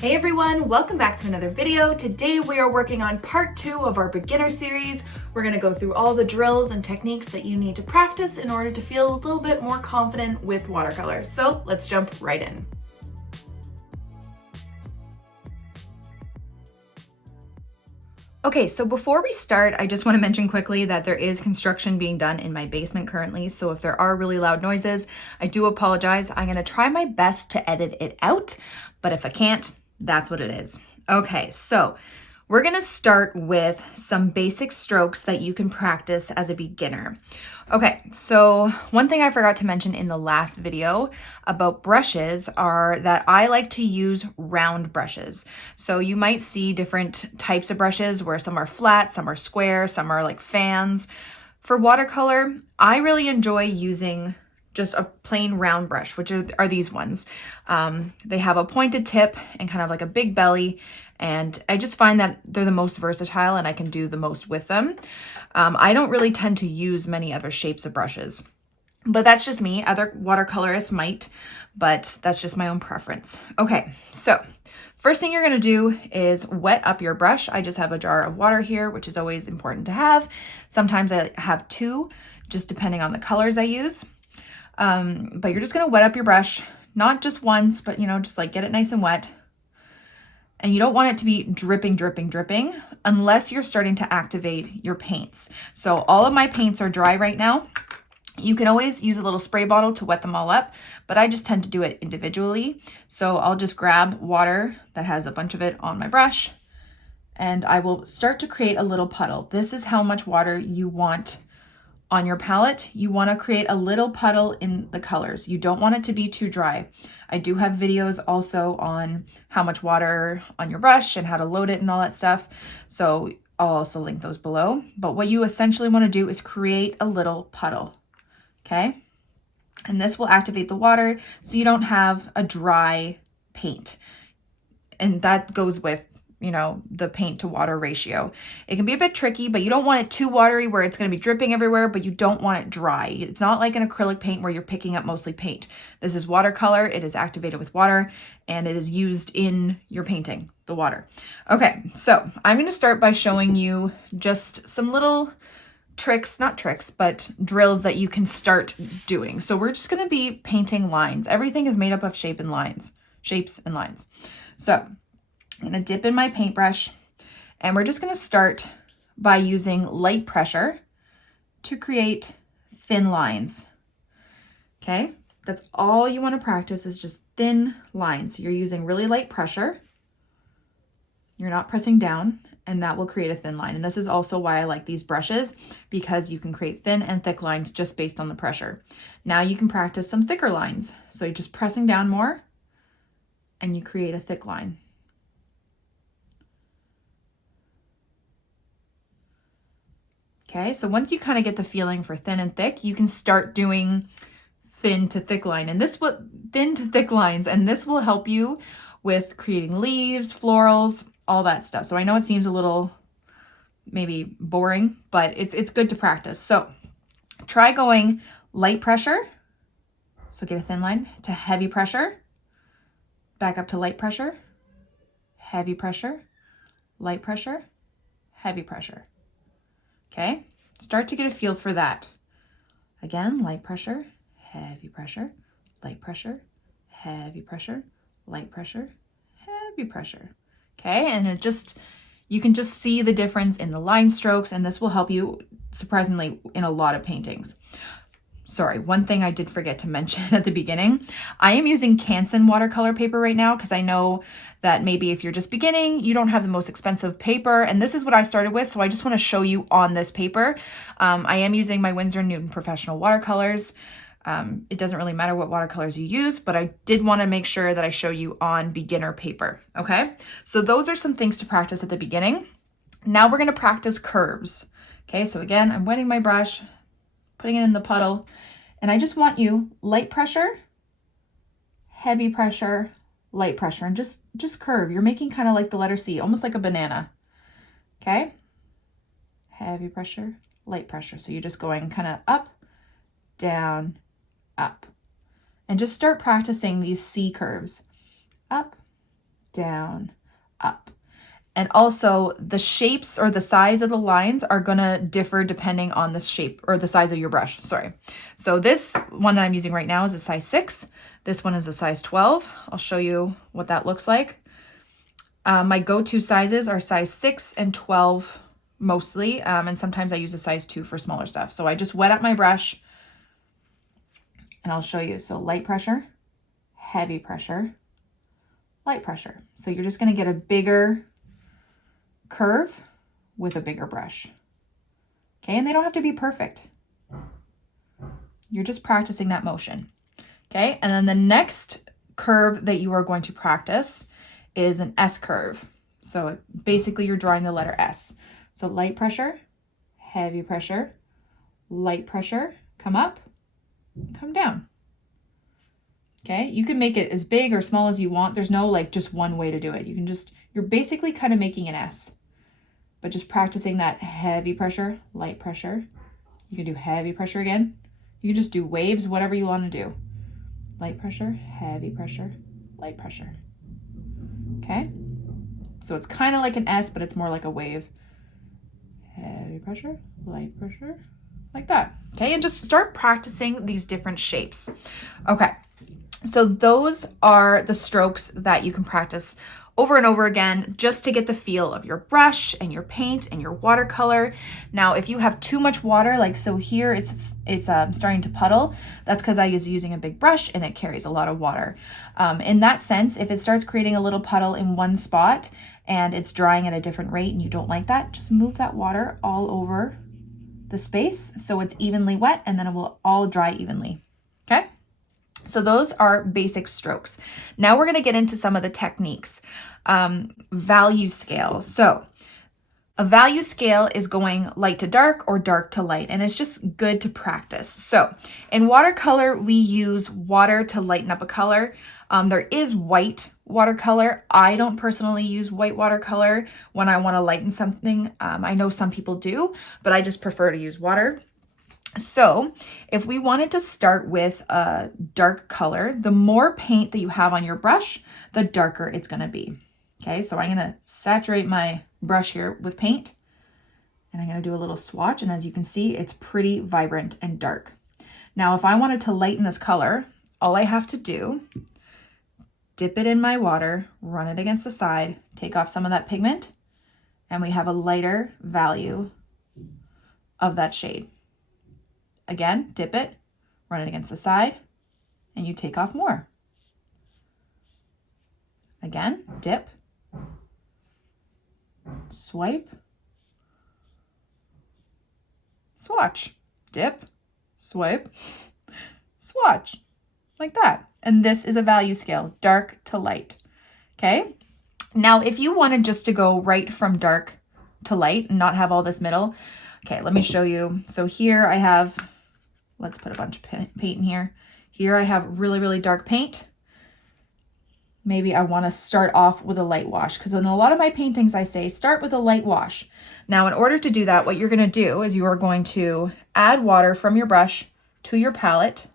Hey everyone, welcome back to another video. Today we are working on part 2 of our beginner series. We're going to go through all the drills and techniques that you need to practice in order to feel a little bit more confident with watercolor. So let's jump right in. Okay, so before we start, I just want to mention quickly that there is construction being done in my basement currently, so if there are really loud noises, I do apologize. I'm going to try my best to edit it out, but if I can't, that's what it is. Okay, so we're going to start with some basic strokes that you can practice as a beginner. Okay, so one thing I forgot to mention in the last video about brushes are that I like to use round brushes. So you might see different types of brushes where some are flat, some are square, some are like fans. For watercolor, I really enjoy using just a plain round brush, which are these ones. They have a pointed tip and kind of like a big belly, and I just find that they're the most versatile and I can do the most with them. I don't really tend to use many other shapes of brushes, but that's just me. Other watercolorists might, but that's just my own preference. Okay, so first thing you're gonna do is wet up your brush. I just have a jar of water here, which is always important to have. Sometimes I have two, just depending on the colors I use. But you're just gonna wet up your brush, not just once, but just like get it nice and wet. And you don't want it to be dripping, dripping, dripping unless you're starting to activate your paints. So all of my paints are dry right now. You can always use a little spray bottle to wet them all up, but I just tend to do it individually. So I'll just grab water that has a bunch of it on my brush, and I will start to create a little puddle. This is how much water you want on your palette. You want to create a little puddle in the colors. You don't want it to be too dry. I do have videos also on how much water on your brush and how to load it and all that stuff. So I'll also link those below. But what you essentially want to do is create a little puddle, okay? And this will activate the water so you don't have a dry paint. And that goes with the paint to water ratio. It can be a bit tricky, but you don't want it too watery where it's going to be dripping everywhere, but you don't want it dry. It's not like an acrylic paint where you're picking up mostly paint. This is watercolor. It is activated with water and it is used in your painting, the water. Okay, so I'm going to start by showing you just some little tricks, not tricks, but drills that you can start doing. So we're just going to be painting lines. Everything is made up of shapes and lines. So I'm going to dip in my paintbrush, and we're just going to start by using light pressure to create thin lines. Okay, that's all you want to practice is just thin lines. So you're using really light pressure. You're not pressing down, and that will create a thin line. And this is also why I like these brushes, because you can create thin and thick lines just based on the pressure. Now you can practice some thicker lines. So you're just pressing down more, and you create a thick line. Okay, so once you kind of get the feeling for thin and thick, you can start doing thin to thick line. And thin to thick lines, and this will help you with creating leaves, florals, all that stuff. So I know it seems a little maybe boring, but it's good to practice. So try going light pressure, so get a thin line, to heavy pressure, back up to light pressure, heavy pressure, light pressure, heavy pressure. Okay, start to get a feel for that. Again, light pressure, heavy pressure, light pressure, heavy pressure, light pressure, heavy pressure. Okay, and you can just see the difference in the line strokes, and this will help you surprisingly in a lot of paintings. Sorry, one thing I did forget to mention at the beginning. I am using Canson watercolor paper right now because I know that maybe if you're just beginning, you don't have the most expensive paper, and this is what I started with, so I just want to show you on this paper. I am using my Winsor Newton Professional Watercolors. It doesn't really matter what watercolors you use, but I did want to make sure that I show you on beginner paper, okay? So those are some things to practice at the beginning. Now we're going to practice curves. Okay, so again, I'm wetting my brush, putting it in the puddle, and I just want you light pressure, heavy pressure, light pressure, and just curve. You're making kind of like the letter C, almost like a banana. Okay, heavy pressure, light pressure. So you're just going kind of up, down, up, and just start practicing these C curves. Up, down, up. And also the shapes or the size of the lines are gonna differ depending on the shape or the size of your brush, sorry. So this one that I'm using right now is a size 6. This one is a size 12. I'll show you what that looks like. My go-to sizes are size 6 and 12 mostly, and sometimes I use a size 2 for smaller stuff. So I just wet up my brush and I'll show you. So light pressure, heavy pressure, light pressure. So you're just gonna get a bigger curve with a bigger brush. Okay, and they don't have to be perfect. You're just practicing that motion. Okay, and then the next curve that you are going to practice is an S curve. So basically you're drawing the letter S. So light pressure, heavy pressure, light pressure, come up, come down. Okay, you can make it as big or small as you want. There's no like just one way to do it. You're basically kind of making an S, but just practicing that heavy pressure, light pressure. You can do heavy pressure again. You can just do waves, whatever you want to do. Light pressure, heavy pressure, light pressure. Okay, so it's kind of like an S, but it's more like a wave. Heavy pressure, light pressure, like that. Okay, and just start practicing these different shapes. Okay, so those are the strokes that you can practice over and over again just to get the feel of your brush and your paint and your watercolor. Now, if you have too much water, like so here it's starting to puddle, that's because I was using a big brush and it carries a lot of water. In that sense, if it starts creating a little puddle in one spot and it's drying at a different rate and you don't like that, just move that water all over the space so it's evenly wet and then it will all dry evenly. Okay? So those are basic strokes. Now we're going to get into some of the techniques. Value scale. So a value scale is going light to dark or dark to light, and it's just good to practice. So in watercolor, we use water to lighten up a color. There is white watercolor. I don't personally use white watercolor when I want to lighten something. I know some people do, but I just prefer to use water. So if we wanted to start with a dark color, the more paint that you have on your brush, the darker it's going to be. Okay, so I'm going to saturate my brush here with paint and I'm going to do a little swatch. And as you can see, it's pretty vibrant and dark. Now, if I wanted to lighten this color, all I have to do, dip it in my water, run it against the side, take off some of that pigment, and we have a lighter value of that shade. Again, dip it, run it against the side, and you take off more. Again, dip, swipe, swatch, dip, swipe, swatch, like that. And this is a value scale, dark to light. Okay. Now, if you wanted just to go right from dark to light and not have all this middle, okay, let me show you. So here I have, let's put a bunch of paint in here. Here I have really, really dark paint. Maybe I want to start off with a light wash because in a lot of my paintings I say start with a light wash. Now, in order to do that, what you're going to do is you are going to add water from your brush to your palette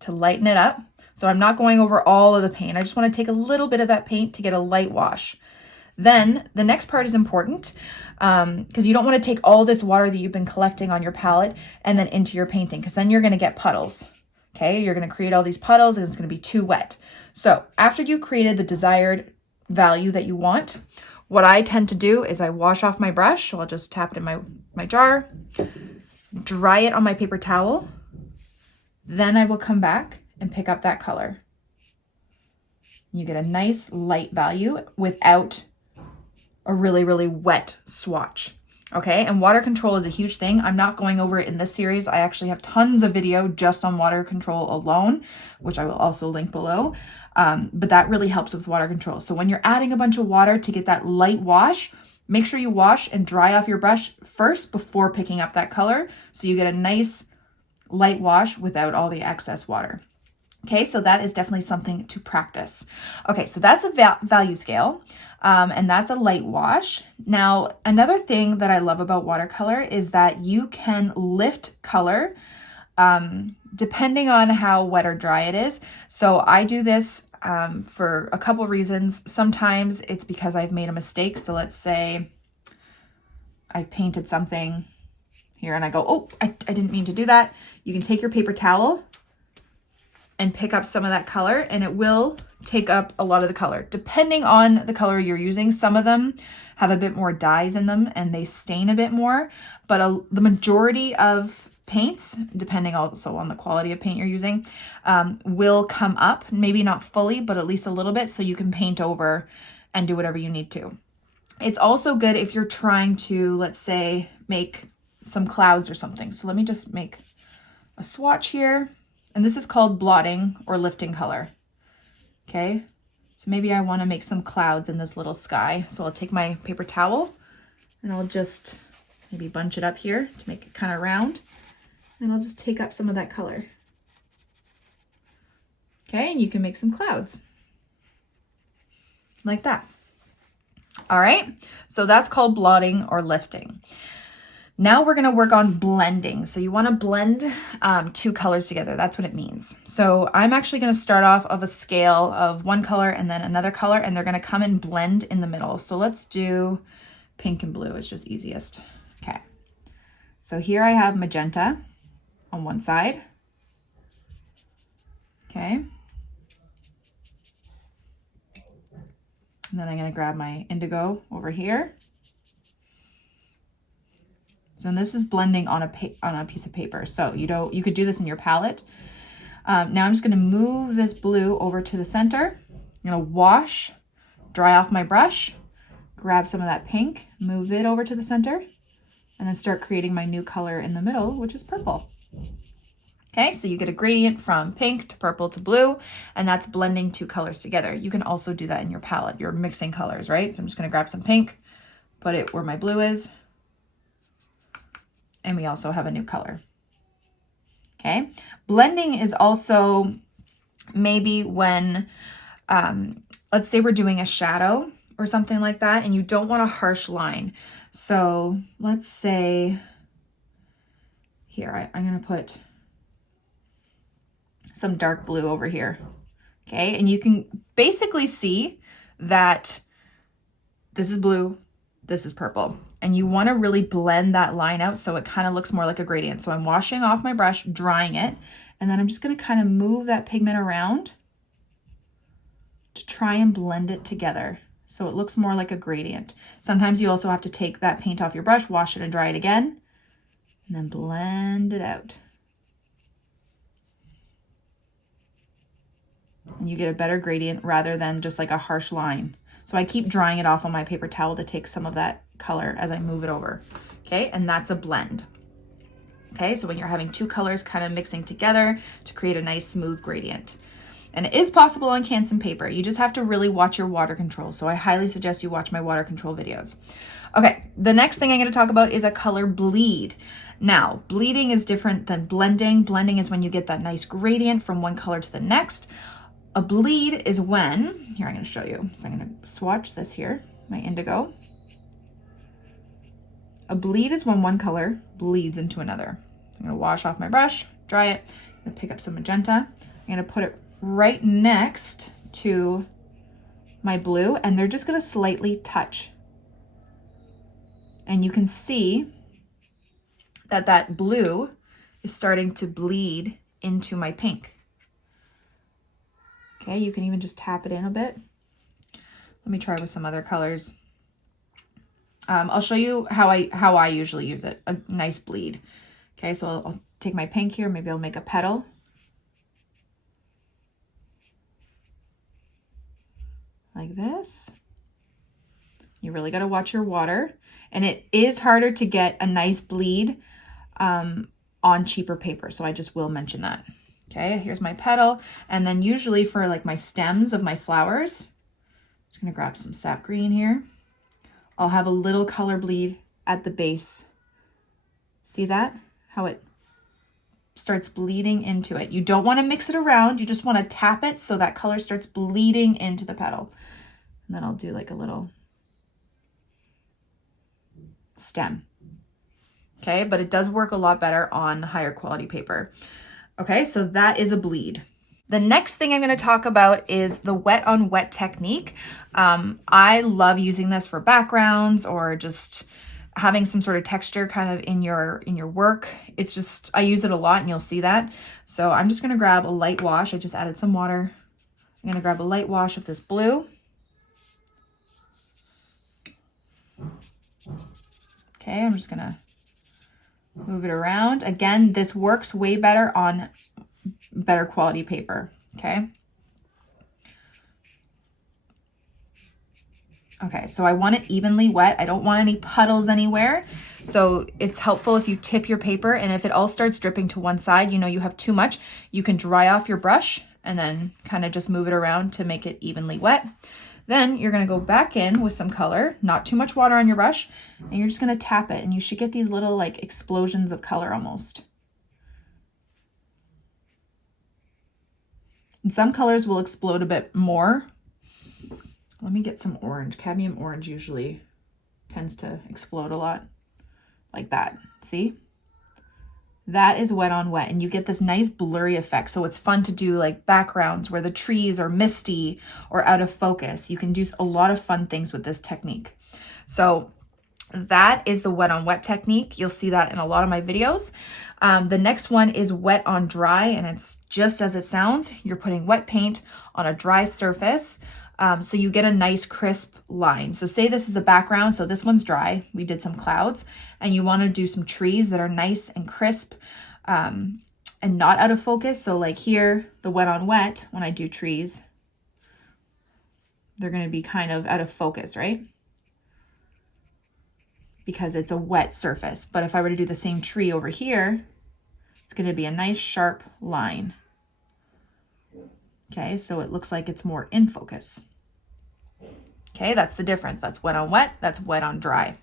to lighten it up. So I'm not going over all of the paint. I just want to take a little bit of that paint to get a light wash. Then the next part is important because you don't want to take all this water that you've been collecting on your palette and then into your painting because then you're going to get puddles. Okay, you're going to create all these puddles and it's going to be too wet. So after you've created the desired value that you want, what I tend to do is I wash off my brush. So I'll just tap it in my jar, dry it on my paper towel. Then I will come back and pick up that color. You get a nice light value without a really, really wet swatch. Okay, and water control is a huge thing. I'm not going over it in this series. I actually have tons of video just on water control alone, which I will also link below. But that really helps with water control. So when you're adding a bunch of water to get that light wash, make sure you wash and dry off your brush first before picking up that color. So you get a nice light wash without all the excess water. Okay, so that is definitely something to practice. Okay, so that's a value scale, and that's a light wash. Now, another thing that I love about watercolor is that you can lift color depending on how wet or dry it is. So I do this for a couple reasons. Sometimes it's because I've made a mistake. So let's say I painted something here and I go, oh, I didn't mean to do that. You can take your paper towel and pick up some of that color, and it will take up a lot of the color. Depending on the color you're using, some of them have a bit more dyes in them and they stain a bit more, but the majority of paints, depending also on the quality of paint you're using, will come up, maybe not fully, but at least a little bit, so you can paint over and do whatever you need to. It's also good if you're trying to, let's say, make some clouds or something. So let me just make a swatch here. And this is called blotting or lifting color. Okay, so maybe I want to make some clouds in this little sky. So I'll take my paper towel and I'll just maybe bunch it up here to make it kind of round. And I'll just take up some of that color. Okay, and you can make some clouds like that. All right, so that's called blotting or lifting. Now we're going to work on blending. So you want to blend two colors together. That's what it means. So I'm actually going to start off of a scale of one color and then another color, and they're going to come and blend in the middle. So let's do pink and blue. It's just easiest. Okay. So here I have magenta on one side. Okay. And then I'm going to grab my indigo over here. So this is blending on a piece of paper. So you could do this in your palette. Now I'm just going to move this blue over to the center. I'm going to wash, dry off my brush, grab some of that pink, move it over to the center, and then start creating my new color in the middle, which is purple. Okay, so you get a gradient from pink to purple to blue, and that's blending two colors together. You can also do that in your palette. You're mixing colors, right? So I'm just going to grab some pink, put it where my blue is, and we also have a new color. Okay, blending is also maybe when, let's say we're doing a shadow or something like that, and you don't want a harsh line. So let's say here, I'm going to put some dark blue over here. Okay, and you can basically see that this is blue, this is purple. And you want to really blend that line out so it kind of looks more like a gradient. So I'm washing off my brush, drying it, and then I'm just going to kind of move that pigment around to try and blend it together so it looks more like a gradient. Sometimes you also have to take that paint off your brush, wash it and dry it again, and then blend it out. And you get a better gradient rather than just like a harsh line. So I keep drying it off on my paper towel to take some of that color as I move it over. Okay, and that's a blend. Okay, so when you're having two colors kind of mixing together to create a nice smooth gradient. And it is possible on Canson paper. You just have to really watch your water control. So I highly suggest you watch my water control videos. Okay, the next thing I'm going to talk about is a color bleed. Now, bleeding is different than blending. Blending is when you get that nice gradient from one color to the next. A bleed is when, here I'm going to show you. So I'm going to swatch this here, my indigo. A bleed is when one color bleeds into another. I'm going to wash off my brush, dry it, I'm going to pick up some magenta. I'm going to put it right next to my blue, and they're just going to slightly touch. And you can see that that blue is starting to bleed into my pink. Okay, you can even just tap it in a bit. Let me try with some other colors. I'll show you how I usually use it, a nice bleed. Okay, so I'll take my pink here, maybe I'll make a petal. Like this. You really got to watch your water. And it is harder to get a nice bleed on cheaper paper, so I just will mention that. Okay, here's my petal. And then usually for like my stems of my flowers, I'm just gonna grab some sap green here. I'll have a little color bleed at the base. See that? How it starts bleeding into it. You don't want to mix it around. You just want to tap it so that color starts bleeding into the petal. And then I'll do like a little stem. okay? But it does work a lot better on higher quality paper. Okay, so that is a bleed. The next thing I'm going to talk about is the wet on wet technique. I love using this for backgrounds or just having some sort of texture kind of in your work. It's just, I use it a lot and you'll see that. So I'm just going to grab a light wash. I just added some water. I'm going to grab a light wash of this blue. Okay, I'm just going to move it around. Again, this works way better on better quality paper, okay? Okay, so I want it evenly wet. I don't want any puddles anywhere. So it's helpful if you tip your paper, and if it all starts dripping to one side, you know you have too much, you can dry off your brush and then kind of just move it around to make it evenly wet. Then you're gonna go back in with some color, not too much water on your brush, and you're just gonna tap it, and you should get these little like explosions of color almost. And some colors will explode a bit more. Let me get some orange. Cadmium orange usually tends to explode a lot like that. See? That is wet on wet, and you get this nice blurry effect. So it's fun to do like backgrounds where the trees are misty or out of focus. You can do a lot of fun things with this technique. So that is the wet on wet technique. You'll see that in a lot of my videos. The next one is wet on dry, and it's just as it sounds. You're putting wet paint on a dry surface. So you get a nice crisp line. So say this is a background, so this one's dry. We did some clouds, and you want to do some trees that are nice and crisp and not out of focus. So like here, the wet on wet, when I do trees, they're going to be kind of out of focus, right? Because it's a wet surface. But if I were to do the same tree over here, it's going to be a nice sharp line. Okay, so it looks like it's more in focus. Okay, that's the difference. That's wet on wet, that's wet on dry.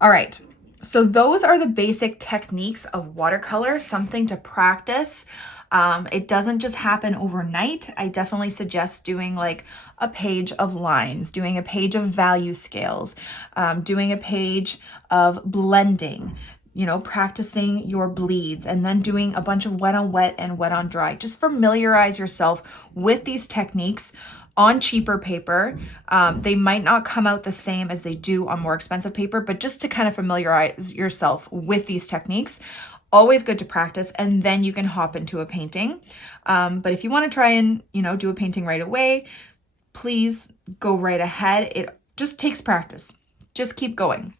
All right, so those are the basic techniques of watercolor, something to practice. It doesn't just happen overnight. I definitely suggest doing like a page of lines, doing a page of value scales, doing a page of blending, you know, practicing your bleeds, and then doing a bunch of wet on wet and wet on dry. Just familiarize yourself with these techniques on cheaper paper. They might not come out the same as they do on more expensive paper, but just to kind of familiarize yourself with these techniques. Always good to practice, and then you can hop into a painting. But if you want to try and, you know, do a painting right away, please go right ahead. It just takes practice. Just keep going.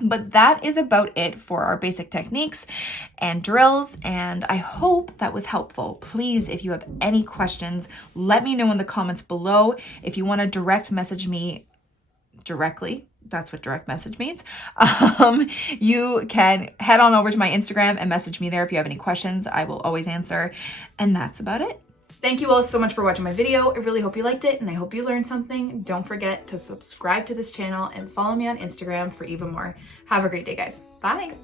But that is about it for our basic techniques and drills, and I hope that was helpful. Please, if you have any questions, let me know in the comments below. If you want to direct message me directly, that's what direct message means. You can head on over to my Instagram and message me there if you have any questions. I will always answer. And that's about it. Thank you all so much for watching my video. I really hope you liked it, and I hope you learned something. Don't forget to subscribe to this channel and follow me on Instagram for even more. Have a great day, guys. Bye.